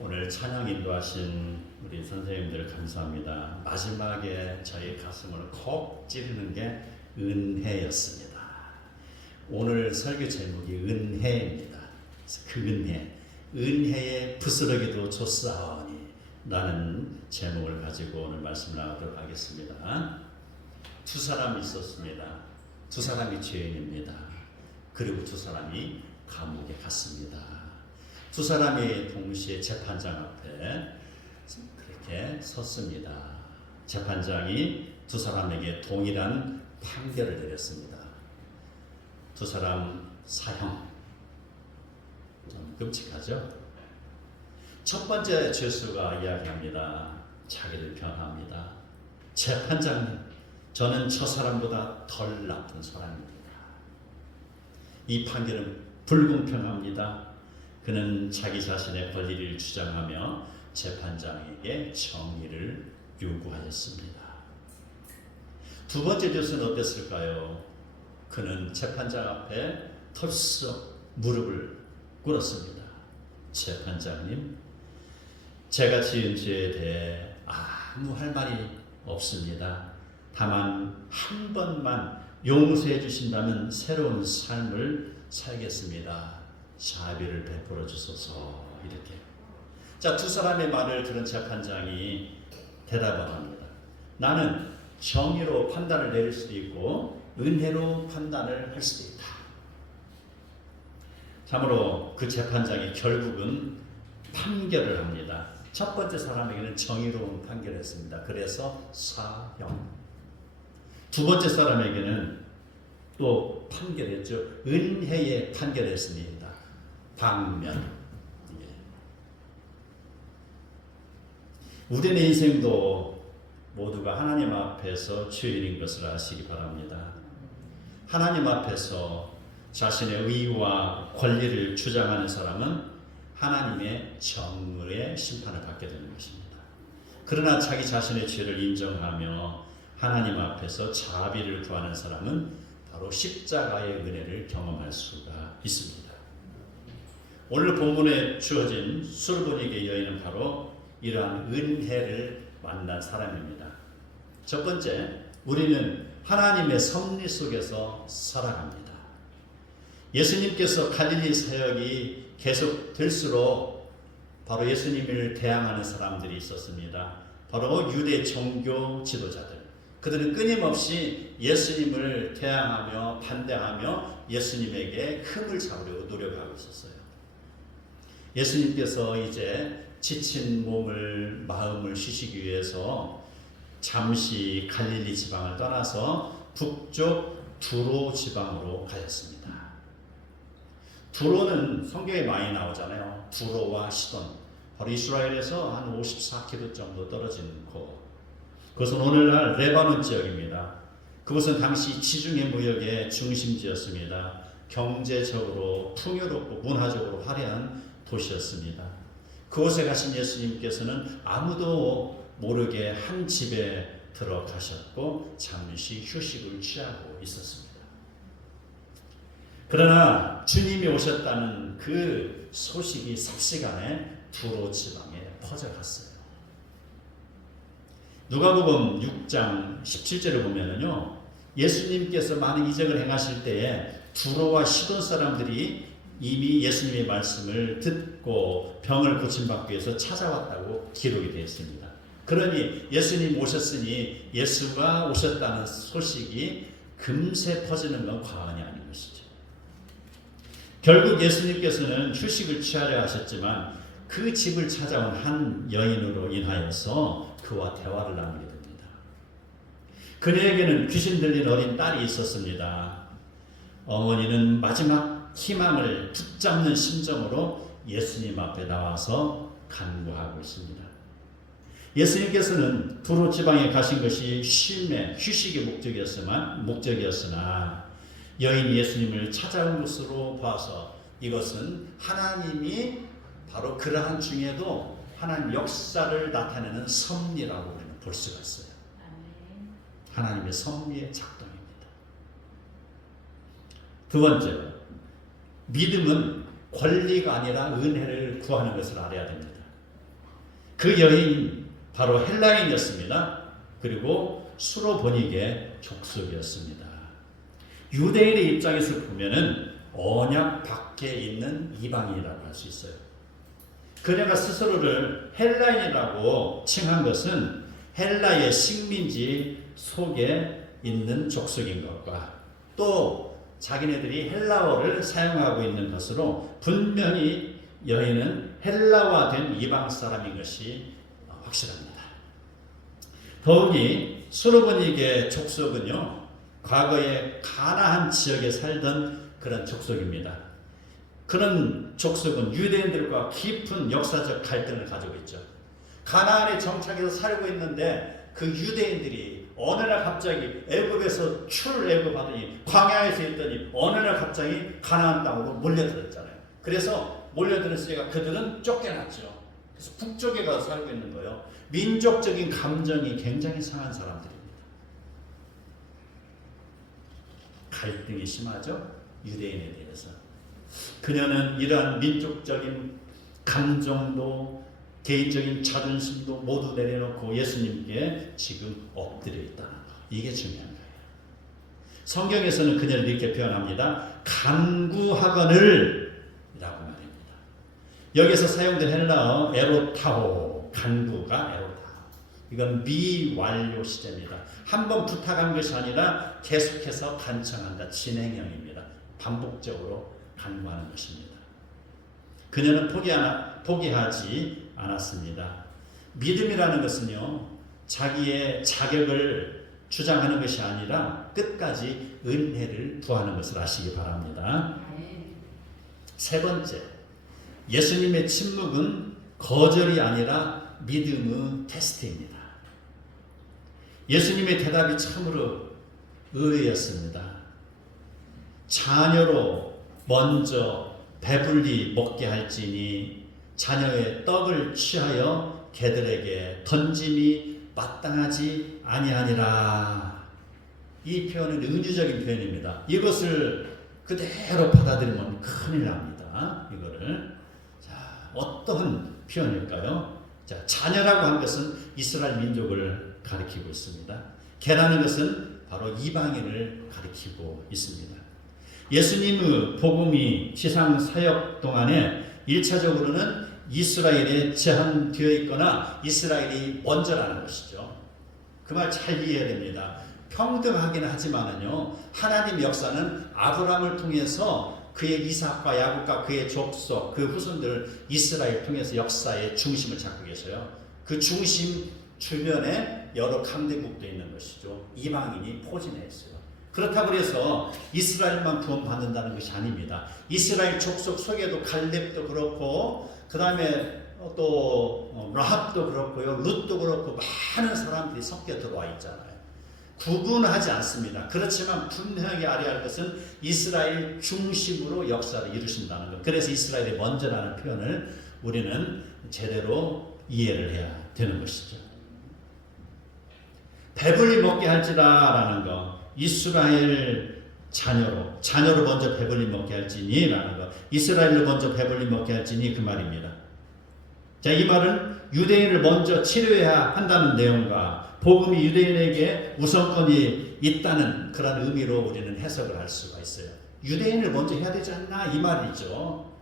오늘 찬양 인도하신 우리 선생님들 감사합니다. 마지막에 저희 가슴을 콕 찌르는 게 은혜였습니다. 오늘 설교 제목이 은혜입니다. 그 은혜의 부스러기도 좋사오니 라는 제목을 가지고 오늘 말씀을 나누도록 하겠습니다. 두 사람이 있었습니다. 두 사람이 죄인입니다. 그리고 두 사람이 감옥에 갔습니다. 두 사람이 동시에 재판장 앞에 그렇게 섰습니다. 재판장이 두 사람에게 동일한 판결을 내렸습니다. 두 사람 사형. 좀 끔찍하죠? 첫 번째 죄수가 이야기합니다. 자기를 변호합니다. 재판장님, 저는 저 사람보다 덜 나쁜 사람입니다. 이 판결은 불공평합니다. 그는 자기 자신의 권리를 주장하며 재판장에게 정의를 요구하였습니다. 두 번째 죄수는 어땠을까요? 그는 재판장 앞에 털썩 무릎을 꿇었습니다. 재판장님, 제가 지은 죄에 대해 아무 할 말이 없습니다. 다만 한 번만 용서해 주신다면 새로운 삶을 살겠습니다. 자비를 베풀어 주소서. 이렇게. 자, 두 사람의 말을 들은 재판장이 대답을 합니다. 나는 정의로 판단을 내릴 수도 있고 은혜로 판단을 할 수도 있다. 참으로 그 재판장이 결국은 판결을 합니다. 첫 번째 사람에게는 정의로운 판결을 했습니다. 그래서 사형. 두 번째 사람에게는 또 판결했죠. 은혜의 판결을 했습니다. 방면. 우리의 인생도 모두가 하나님 앞에서 죄인인 것을 아시기 바랍니다. 하나님 앞에서 자신의 의와 권리를 주장하는 사람은 하나님의 정의의 심판을 받게 되는 것입니다. 그러나 자기 자신의 죄를 인정하며 하나님 앞에서 자비를 구하는 사람은 바로 십자가의 은혜를 경험할 수가 있습니다. 오늘 본문에 주어진 술보니게 여인은 바로 이러한 은혜를 만난 사람입니다. 첫 번째, 우리는 하나님의 섭리 속에서 살아갑니다. 예수님께서 갈릴리 사역이 계속될수록 바로 예수님을 대항하는 사람들이 있었습니다. 바로 유대 종교 지도자들. 그들은 끊임없이 예수님을 대항하며 반대하며 예수님에게 흠을 잡으려고 노력하고 있었어요. 예수님께서 이제 지친 마음을 쉬시기 위해서 잠시 갈릴리 지방을 떠나서 북쪽 두로 지방으로 가셨습니다. 두로는 성경에 많이 나오잖아요. 두로와 시돈. 바로 이스라엘에서 한 54km 정도 떨어진 곳. 그것은 오늘날 레바논 지역입니다. 그것은 당시 지중해 무역의 중심지였습니다. 경제적으로 풍요롭고 문화적으로 화려한 도시였습니다. 그곳에 가신 예수님께서는 아무도 모르게 한 집에 들어가셨고 잠시 휴식을 취하고 있었습니다. 그러나 주님이 오셨다는 그 소식이 삽시간에 두로 지방에 퍼져갔어요. 누가복음 6장 17절을 보면은요, 예수님께서 많은 이적을 행하실 때에 두로와 시돈 사람들이 이미 예수님의 말씀을 듣고 병을 고침받기 위해서 찾아왔다고 기록이 되어 있습니다. 그러니 예수님 오셨으니 예수가 오셨다는 소식이 금세 퍼지는 건 과언이 아닌 것이죠. 결국 예수님께서는 휴식을 취하려 하셨지만 그 집을 찾아온 한 여인으로 인하여서 그와 대화를 나누게 됩니다. 그녀에게는 귀신 들린 어린 딸이 있었습니다. 어머니는 마지막 희망을 붙잡는 심정으로 예수님 앞에 나와서 간구하고 있습니다. 예수님께서는 두로 지방에 가신 것이 쉼의 휴식의 목적이었으나 여인이 예수님을 찾아온 것으로 봐서 이것은 하나님이 바로 그러한 중에도 하나님 역사를 나타내는 섭리라고 우리는 볼 수가 있어요. 하나님의 섭리의 작동입니다. 두 번째, 믿음은 권리가 아니라 은혜를 구하는 것을 알아야 됩니다. 그 여인 바로 헬라인이었습니다. 그리고 수로보니게 족속이었습니다. 유대인의 입장에서 보면은 언약 밖에 있는 이방인이라고 할 수 있어요. 그녀가 스스로를 헬라인이라고 칭한 것은 헬라의 식민지 속에 있는 족속인 것과 또 자기네들이 헬라어를 사용하고 있는 것으로 분명히 여인은 헬라화된 이방 사람인 것이 확실합니다. 더욱이 수로보니게 족속은요, 과거에 가나안 지역에 살던 그런 족속입니다. 그런 족속은 유대인들과 깊은 역사적 갈등을 가지고 있죠. 가나안에 정착해서 살고 있는데 그 유대인들이 어느 날 갑자기 애굽에서 출애굽하더니 광야에서 있더니 어느 날 갑자기 가나안 땅으로 몰려들었잖아요. 그래서 몰려들었으니까 그들은 쫓겨났죠. 그래서 북쪽에 가서 살고 있는 거예요. 민족적인 감정이 굉장히 상한 사람들입니다. 갈등이 심하죠. 유대인에 대해서. 그녀는 이러한 민족적인 감정도 개인적인 자존심도 모두 내려놓고 예수님께 지금 엎드려 있다는 거. 이게 중요한 거예요. 성경에서는 그녀를 이렇게 표현합니다. 간구하거늘 이라고 말합니다. 여기서 사용된 헬라어 에로타호, 간구가 에로타호. 이건 미완료 시제입니다. 한번 부탁한 것이 아니라 계속해서 간청한다. 진행형입니다. 반복적으로 간구하는 것입니다. 그녀는 포기하지 않았습니다. 믿음이라는 것은요, 자기의 자격을 주장하는 것이 아니라 끝까지 은혜를 구하는 것을 아시기 바랍니다. 세 번째, 예수님의 침묵은 거절이 아니라 믿음의 테스트입니다. 예수님의 대답이 참으로 의외였습니다. 자녀로 먼저 배불리 먹게 할지니 자녀의 떡을 취하여 개들에게 던짐이 마땅하지 아니하니라. 이 표현은 은유적인 표현입니다. 이것을 그대로 받아들이면 큰일 납니다. 이거를. 자, 어떤 표현일까요? 자, 자녀라고 한 것은 이스라엘 민족을 가리키고 있습니다. 개라는 것은 바로 이방인을 가리키고 있습니다. 예수님의 복음이 지상 사역 동안에 1차적으로는 이스라엘에 제한되어 있거나 이스라엘이 먼저라는 것이죠. 그 말 잘 이해해야 됩니다. 평등하긴 하지만은요, 하나님의 역사는 아브라함을 통해서 그의 이삭과 야곱과 그의 족속, 그 후손들 이스라엘 통해서 역사의 중심을 잡고 계셔요. 그 중심 주변에 여러 강대국도 있는 것이죠. 이방인이 포진해 있어요. 그렇다고 해서 이스라엘만 구원받는다는 것이 아닙니다. 이스라엘 족속 속에도 갈렙도 그렇고 그 다음에 또 라합도 그렇고요, 룻도 그렇고 많은 사람들이 섞여 들어와 있잖아요. 구분하지 않습니다. 그렇지만 분명하게 알아야 할 것은 이스라엘 중심으로 역사를 이루신다는 것. 그래서 이스라엘이 먼저라는 표현을 우리는 제대로 이해를 해야 되는 것이죠. 배불리 먹게 할지라라는 거, 이스라엘 자녀로 먼저 배불리 먹게 할지니라는 거, 이스라엘을 먼저 배불리 먹게 할지니 그 말입니다. 자, 이 말은 유대인을 먼저 치료해야 한다는 내용과 복음이 유대인에게 우선권이 있다는 그런 의미로 우리는 해석을 할 수가 있어요. 유대인을 먼저 해야 되지 않나 이 말이죠.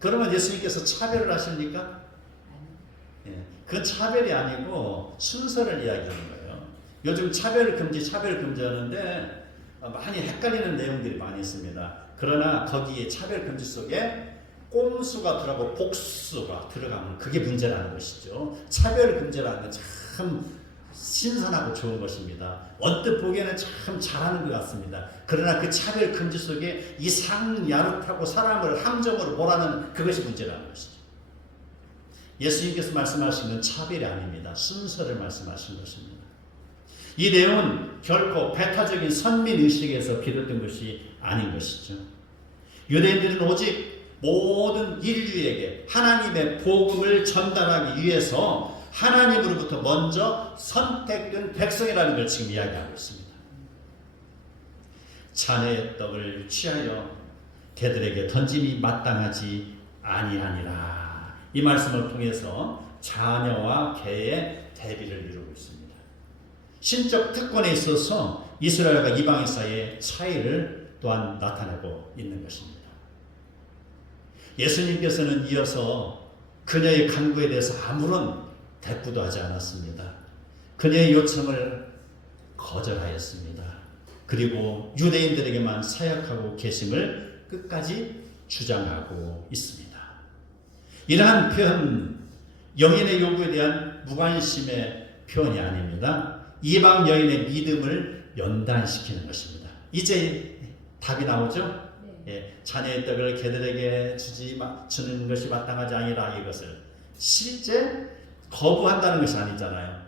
그러면 예수님께서 차별을 하십니까? 그건 차별이 아니고 순서를 이야기하는 거예요. 요즘 차별 금지 하는데 많이 헷갈리는 내용들이 많이 있습니다. 그러나 거기에 차별 금지 속에 꼼수가 들어가고 복수가 들어가면 그게 문제라는 것이죠. 차별 금지라는 건 참 신선하고 좋은 것입니다. 언뜻 보기에는 참 잘하는 것 같습니다. 그러나 그 차별 금지 속에 이상야릇하고 사람을 함정으로 몰아넣는 그것이 문제라는 것이죠. 예수님께서 말씀하신 건 차별이 아닙니다. 순서를 말씀하신 것입니다. 이 내용은 결코 배타적인 선민의식에서 비롯된 것이 아닌 것이죠. 유대인들은 오직 모든 인류에게 하나님의 복음을 전달하기 위해서 하나님으로부터 먼저 선택된 백성이라는 걸 지금 이야기하고 있습니다. 자녀의 떡을 취하여 개들에게 던짐이 마땅하지 아니하니라. 이 말씀을 통해서 자녀와 개의 대비를 이루고 있습니다. 신적 특권에 있어서 이스라엘과 이방인 사이의 차이를 또한 나타내고 있는 것입니다. 예수님께서는 이어서 그녀의 간구에 대해서 아무런 대꾸도 하지 않았습니다. 그녀의 요청을 거절하였습니다. 그리고 유대인들에게만 사역하고 계심을 끝까지 주장하고 있습니다. 이러한 표현, 여인의 요구에 대한 무관심의 표현이 아닙니다. 이방 여인의 믿음을 연단시키는 것입니다. 이제 답이 나오죠? 예, 자녀의 떡을 개들에게 주는 것이 마땅하지 아니라 이것을 실제 거부한다는 것이 아니잖아요.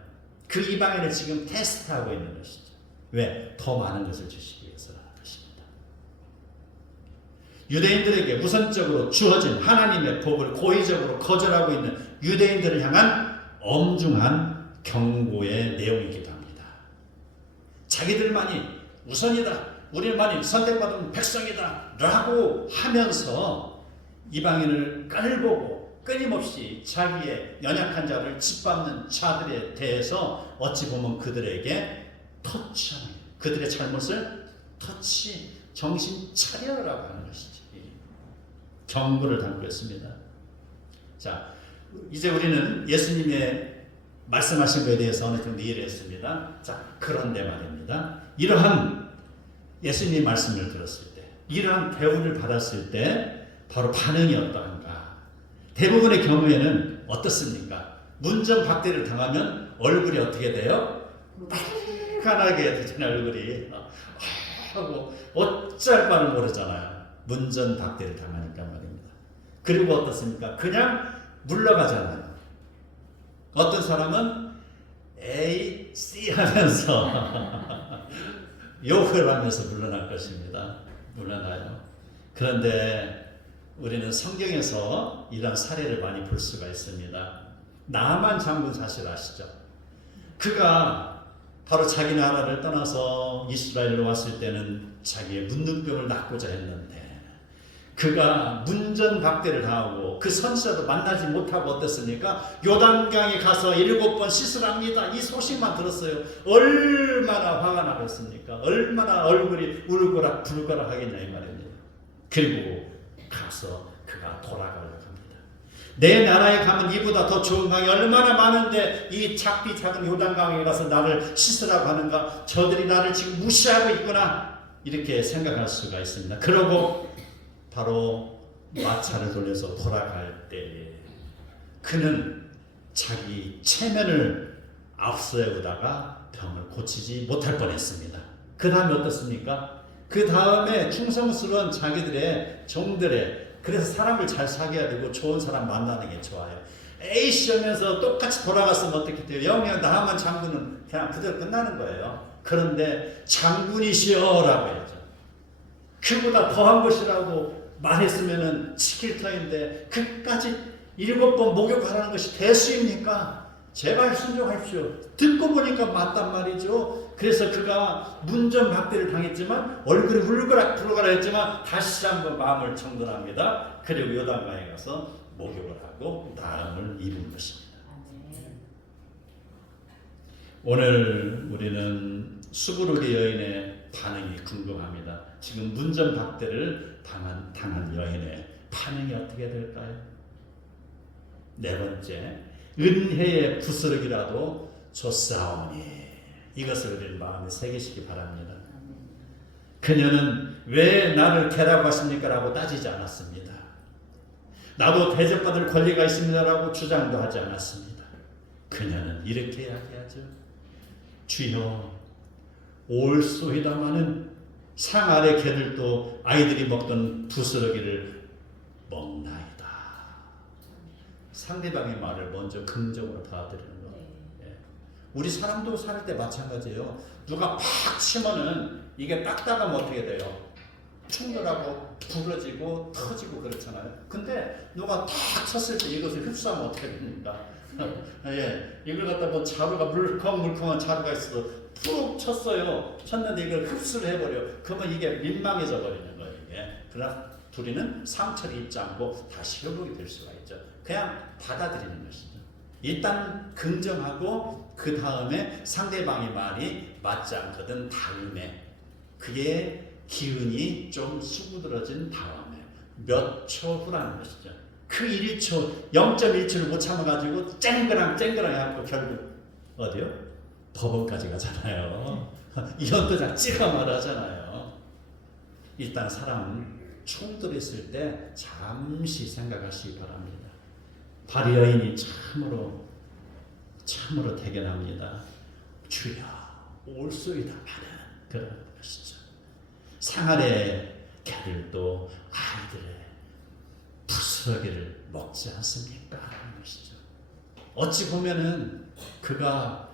그 이방인을 지금 테스트하고 있는 것이죠. 왜? 더 많은 것을 주시기 위해서라는 것입니다. 유대인들에게 우선적으로 주어진 하나님의 복을 고의적으로 거절하고 있는 유대인들을 향한 엄중한 경고의 내용이기도 합니다. 자기들만이 우선이다, 우리만이 선택받은 백성이다 라고 하면서 이방인을 깔보고 끊임없이 자기의 연약한 자를 짓밟는 자들에 대해서 어찌 보면 그들에게 터치하는, 그들의 잘못을 정신 차려라고 하는 것이지. 경고를 담고 있습니다. 자, 이제 우리는 예수님의 말씀하신 것에 대해서 어느 정도 이해를 했습니다. 자, 그런데 말입니다. 이러한 예수님의 말씀을 들었을 때, 이러한 대우를 받았을 때 바로 반응이 어떠한가? 대부분의 경우에는 어떻습니까? 문전박대를 당하면 얼굴이 어떻게 돼요? 빨간하게 되잖아요. 얼굴이 하고 어쩔 바를 모르잖아요. 문전박대를 당하니까 말입니다. 그리고 어떻습니까? 그냥 물러가잖아요. 어떤 사람은 A, C 하면서 욕을 하면서 물러날 것입니다. 물러나요. 그런데 우리는 성경에서 이런 사례를 많이 볼 수가 있습니다. 나만 장군 사실 아시죠? 그가 바로 자기 나라를 떠나서 이스라엘로 왔을 때는 자기의 문둥병을 낫고자 했는데 그가 문전박대를 당하고 그 선지자도 만나지 못하고 어땠습니까? 요단강에 가서 7번 씻으랍니다. 이 소식만 들었어요. 얼마나 화가 나겠습니까? 얼마나 얼굴이 울거락 불거락 하겠냐 이 말입니다. 그리고 가서 그가 돌아가려고 합니다. 내 나라에 가면 이보다 더 좋은 강이 얼마나 많은데 이 작디 작은 요단강에 가서 나를 씻으라고 하는가? 저들이 나를 지금 무시하고 있구나 이렇게 생각할 수가 있습니다. 그러고 바로 마차를 돌려서 돌아갈 때 그는 자기 체면을 앞세우다가 병을 고치지 못할 뻔했습니다. 그 다음에 어떻습니까? 그 다음에 충성스러운 자기들의 종들의, 그래서 사람을 잘 사귀어야 되고 좋은 사람 만나는 게 좋아요. 에이씨 하면서 똑같이 돌아갔으면 어떻게 돼요? 영영 나만 장군은 그냥 그대로 끝나는 거예요. 그런데 장군이시여라고 했죠. 그보다 더한 것이라고 말했으면은 지킬 터인데 그까지 7번 목욕하라는 것이 대수입니까? 제발 순종하십시오. 듣고 보니까 맞단 말이죠. 그래서 그가 문전박대를 당했지만 얼굴이 울거락 불거락 했지만 다시 한번 마음을 정돈합니다. 그리고 요단강에 가서 목욕을 하고 나음을 입은 것입니다. 오늘 우리는 수부르리 여인의 반응이 궁금합니다. 지금 문전박대를 당한 여인의 반응이 어떻게 될까요? 네 번째, 은혜의 부스러기라도 줬사오니 이것을 우리 마음에 새기시기 바랍니다. 그녀는 왜 나를 개라고 하십니까? 라고 따지지 않았습니다. 나도 대접받을 권리가 있습니다 라고 주장도 하지 않았습니다. 그녀는 이렇게 이야기하죠. 주여, 올소이다마는 상 아래 개들도 아이들이 먹던 부스러기를 먹나이다. 상대방의 말을 먼저 긍정으로 받아들이는 거예요. 예. 우리 사람도 살 때 마찬가지예요. 누가 팍 치면은 이게 딱 어떻게 돼요? 충돌하고 부러지고 터지고 그렇잖아요. 근데 누가 탁 쳤을 때 이것을 흡수하면 어떻게 됩니까? 예, 이걸 갖다 뭐 자루가 물컹물컹한 자루가 있어도 푹 쳤어요. 쳤는데 이걸 흡수를 해버려. 그러면 이게 민망해져 버리는 거예요. 이게. 그러나 둘이는 상처를 입지 않고 다시 회복이 될 수가 있죠. 그냥 받아들이는 것이죠. 일단 긍정하고 그 다음에 상대방의 말이 맞지 않거든 다음에 그게 기운이 좀 수그러진 다음에 몇 초 후라는 것이죠. 그 1초 0.1초를 못 참아가지고 쨍그랑 해갖고 결국 어디요? 법원까지 가잖아요. 이혼도 다 찍어 말하잖아요. 일단 사람은 충돌했을 때 잠시 생각하시기 바랍니다. 바리 여인이 참으로 대견합니다. 주여 올소이다 하는 그런 것이죠. 상아래 개들도 아이들의 부스러기를 먹지 않습니까? 하는 것이죠. 어찌 보면은 그가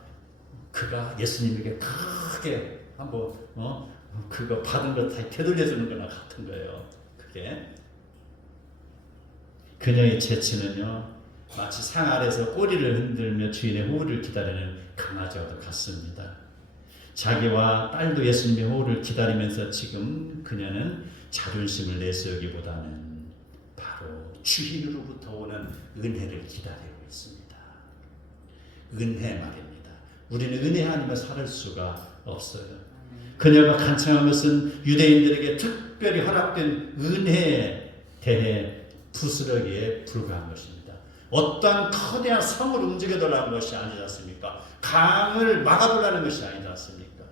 예수님에게 크게 한번 그거 받은 거 다 되돌려주는 거나 같은 거예요. 그게 그녀의 재치는요 마치 상 아래서 꼬리를 흔들며 주인의 호우를 기다리는 강아지와도 같습니다. 자기와 딸도 예수님의 호우를 기다리면서 지금 그녀는 자존심을 내세우기보다는 바로 주인으로부터 오는 은혜를 기다리고 있습니다. 은혜 말입니다. 우리는 은혜 아니면 살 수가 없어요. 그녀가 간청한 것은 유대인들에게 특별히 허락된 은혜에 대해 부스러기에 불과한 것입니다. 어떠한 커다란 성을 움직여달라는 것이 아니지 않습니까? 강을 막아달라는 것이 아니지 않습니까?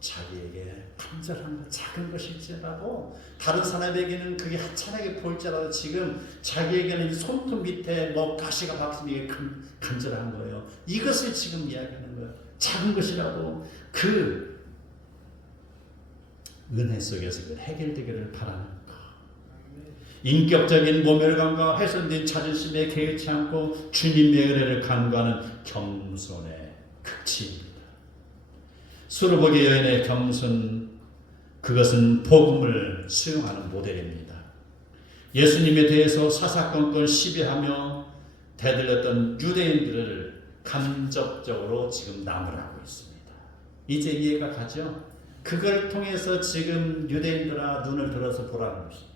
자기에게 간절한 것, 작은 것일지라도 다른 사람에게는 그게 하찮게 보일지라도 지금 자기에게는 손톱 밑에 가시가 박히는 게 간절한 거예요. 이것을 지금 이야기하는 거예요. 작은 것이라도 그 은혜 속에서 그 해결되기를 바라는 것. 인격적인 모멸감과 훼손된 자존심에 개의치 않고 주님의 은혜를 간구하는 겸손의 극치입니다. 수르보기 여인의 겸손, 그것은 복음을 수용하는 모델입니다. 예수님에 대해서 사사건건 시비하며 대들렸던 유대인들을 간접적으로 지금 나무라고 있습니다. 이제 이해가 가죠? 그걸 통해서 지금 유대인들아 눈을 들어서 보라는 것입니다.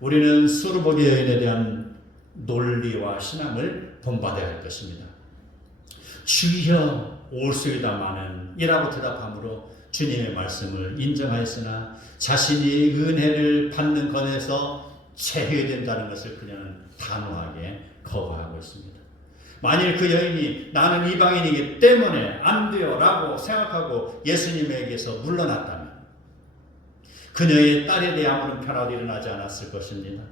우리는 수르보기 여인에 대한 논리와 신앙을 본받아야 할 것입니다. 주여 올소이다마는 이라고 대답함으로 주님의 말씀을 인정하였으나 자신이 은혜를 받는 것에서 제외된다는 것을 그녀는 단호하게 거부하고 있습니다. 만일 그 여인이 나는 이방인이기 때문에 안 돼요 라고 생각하고 예수님에게서 물러났다면 그녀의 딸에 대해 아무런 변화도 일어나지 않았을 것입니다.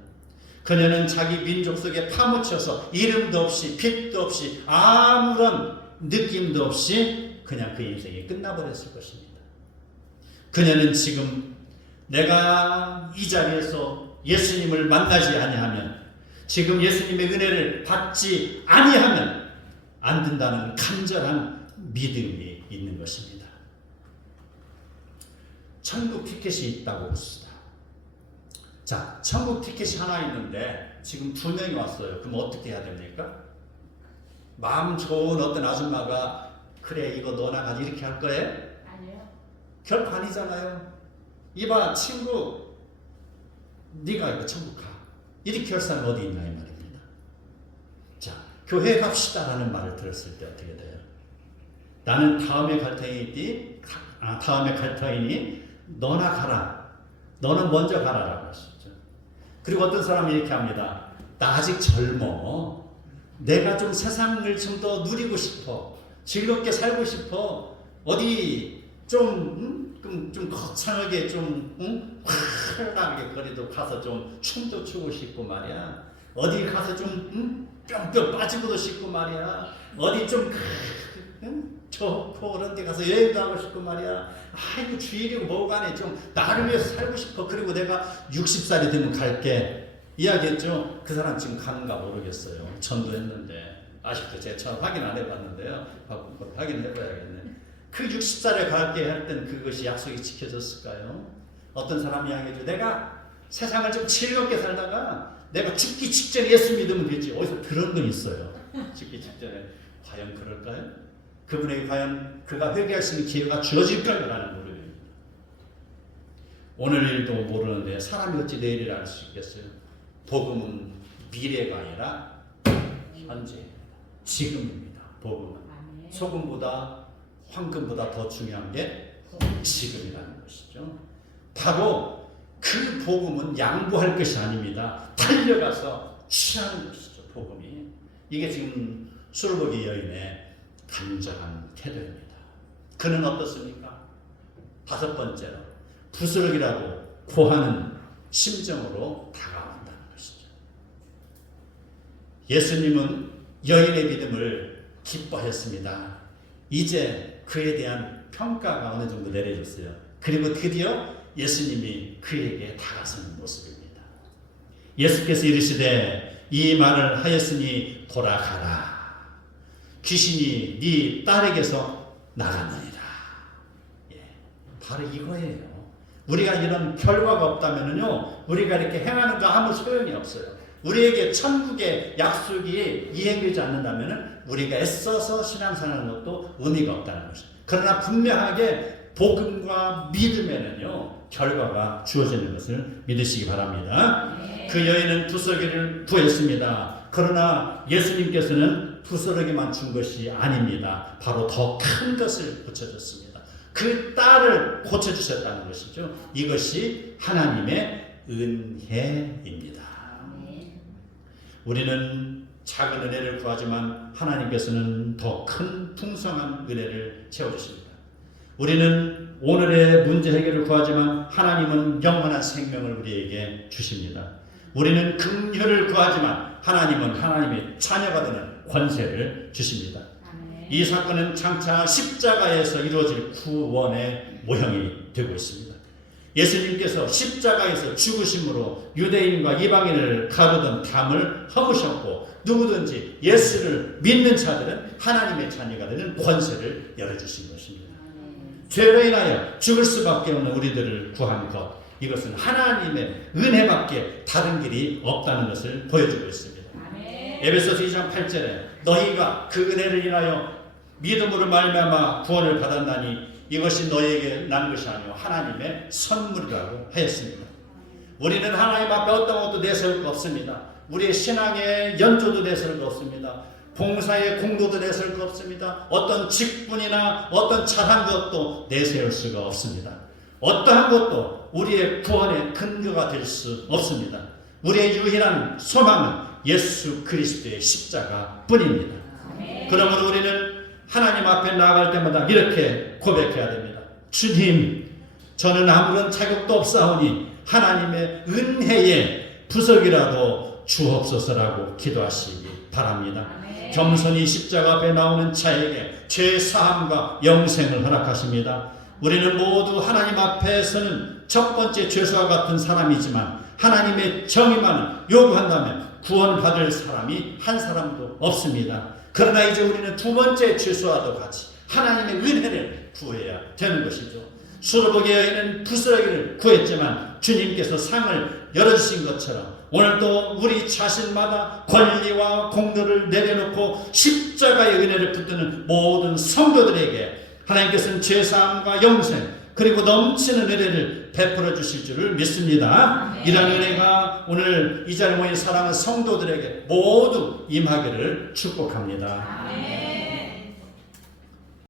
그녀는 자기 민족 속에 파묻혀서 이름도 없이 빛도 없이 아무런 느낌도 없이 그냥 그 인생이 끝나버렸을 것입니다. 그녀는 지금 내가 이 자리에서 예수님을 만나지 아니하면, 지금 예수님의 은혜를 받지 아니하면 안 된다는 간절한 믿음이 있는 것입니다. 천국 티켓이 있다고 봅시다. 자, 천국 티켓이 하나 있는데 지금 2명이 왔어요. 그럼 어떻게 해야 됩니까? 마음 좋은 어떤 아줌마가 그래 이거 너나 가지 이렇게 할 거예요? 아니요. 결코 아니잖아요. 이봐 친구, 네가 이거 천국 가. 이렇게 할 사람 어디 있나 이 말입니다. 자, 교회 갑시다라는 말을 들었을 때 어떻게 돼요? 나는 다음에 갈 터이니 너나 가라. 너는 먼저 가라라고 하시죠. 그리고 어떤 사람이 이렇게 합니다. 나 아직 젊어. 내가 좀 세상을 좀 더 누리고 싶어. 즐겁게 살고 싶어. 어디 좀 거창하게 화려하게 거리도 가서 좀 춤도 추고 싶고 말이야. 어디 가서 좀 뿅뿅 빠지고도 싶고 말이야. 어디 좀 좋고 그런 데 가서 여행도 하고 싶고 말이야. 아이고 주일이고 뭐가네 좀 나를 위해서 살고 싶어. 그리고 내가 60살이 되면 갈게 이야기했죠. 그 사람 지금 가는가 모르겠어요. 전도했는데 아직도 제가 확인 안 해봤는데요. 확인해봐야겠네. 그 60살에 갈게 할 땐 그것이 약속이 지켜졌을까요? 어떤 사람이 이야기했죠. 내가 세상을 좀 즐겁게 살다가 내가 죽기 직전에 예수 믿으면 되지. 어디서 들은 건 있어요. 죽기 직전에. 과연 그럴까요? 그분에게 과연 그가 회개할 수 있는 기회가 주어질까요? 라는 물음입니다. 오늘 일도 모르는데 사람이 어찌 내일을 알 수 있겠어요? 복음은 미래가 아니라 현재, 지금입니다. 복음은 소금보다 황금보다 더 중요한 게 지금이라는 것이죠. 바로 그 복음은 양보할 것이 아닙니다. 달려가서 취하는 것이죠. 복음이. 이게 지금 술복이 여인의 간절한 태도입니다. 그는 어떻습니까? 다섯 번째로 부스럭이라고 고하는 심정으로 다가온다는 것이죠. 예수님은 여인의 믿음을 기뻐했습니다. 이제 그에 대한 평가가 어느 정도 내려졌어요. 그리고 드디어 예수님이 그에게 다가서는 모습입니다. 예수께서 이르시되 이 말을 하였으니 돌아가라. 귀신이 네 딸에게서 나가느니라. 예, 바로 이거예요. 우리가 이런 결과가 없다면요, 우리가 이렇게 행하는 거 아무 소용이 없어요. 우리에게 천국의 약속이 이행되지 않는다면 우리가 애써서 신앙생활하는 것도 의미가 없다는 것이죠. 그러나 분명하게 복음과 믿음에는요 결과가 주어지는 것을 믿으시기 바랍니다. 그 여인은 부스러기를 구했습니다. 그러나 예수님께서는 부스러기만 준 것이 아닙니다. 바로 더 큰 것을 고쳐줬습니다. 그 딸을 고쳐주셨다는 것이죠. 이것이 하나님의 은혜입니다. 우리는 작은 은혜를 구하지만 하나님께서는 더 큰 풍성한 은혜를 채워주십니다. 우리는 오늘의 문제 해결을 구하지만 하나님은 영원한 생명을 우리에게 주십니다. 우리는 긍휼을 구하지만 하나님은 하나님의 자녀가 되는 권세를 주십니다. 이 사건은 장차 십자가에서 이루어질 구원의 모형이 되고 있습니다. 예수님께서 십자가에서 죽으심으로 유대인과 이방인을 가르던 담을 허무셨고 누구든지 예수를 믿는 자들은 하나님의 자녀가 되는 권세를 열어주신 것입니다. 죄로 인하여 죽을 수밖에 없는 우리들을 구한 것, 이것은 하나님의 은혜밖에 다른 길이 없다는 것을 보여주고 있습니다. 에베소서 2장 8절에 너희가 그 은혜를 인하여 믿음으로 말미암아 구원을 받았나니 이것이 너희에게 난 것이 아니요 하나님의 선물이라고 하였습니다. 우리는 하나님 앞에 어떤 것도 내세울 거 없습니다. 우리의 신앙의 연조도 내세울 거 없습니다. 봉사의 공로도 내세울 거 없습니다. 어떤 직분이나 어떤 잘한 것도 내세울 수가 없습니다. 어떠한 것도 우리의 구원의 근거가 될 수 없습니다. 우리의 유일한 소망은 예수 그리스도의 십자가 뿐입니다. 그러므로 우리는 하나님 앞에 나아갈 때마다 이렇게 고백해야 됩니다. 주님, 저는 아무런 자격도 없사오니 하나님의 은혜에 부석이라도 주옵소서라고 기도하시기 바랍니다. 겸손히 십자가 앞에 나오는 자에게 죄 사함과 영생을 허락하십니다. 우리는 모두 하나님 앞에서는 첫 번째 죄수와 같은 사람이지만 하나님의 정의만 요구한다면 구원받을 사람이 한 사람도 없습니다. 그러나 이제 우리는 두 번째 죄수와도 같이 하나님의 은혜를 구해야 되는 것이죠. 수르복의 여인은 부스러기를 구했지만 주님께서 상을 열어주신 것처럼 오늘도 우리 자신마다 권리와 공로를 내려놓고 십자가의 은혜를 붙드는 모든 성도들에게 하나님께서는 죄사함과 영생 그리고 넘치는 은혜를 베풀어 주실 줄을 믿습니다. 이런 은혜가 오늘 이 자리에 모인 사랑하는 성도들에게 모두 임하기를 축복합니다.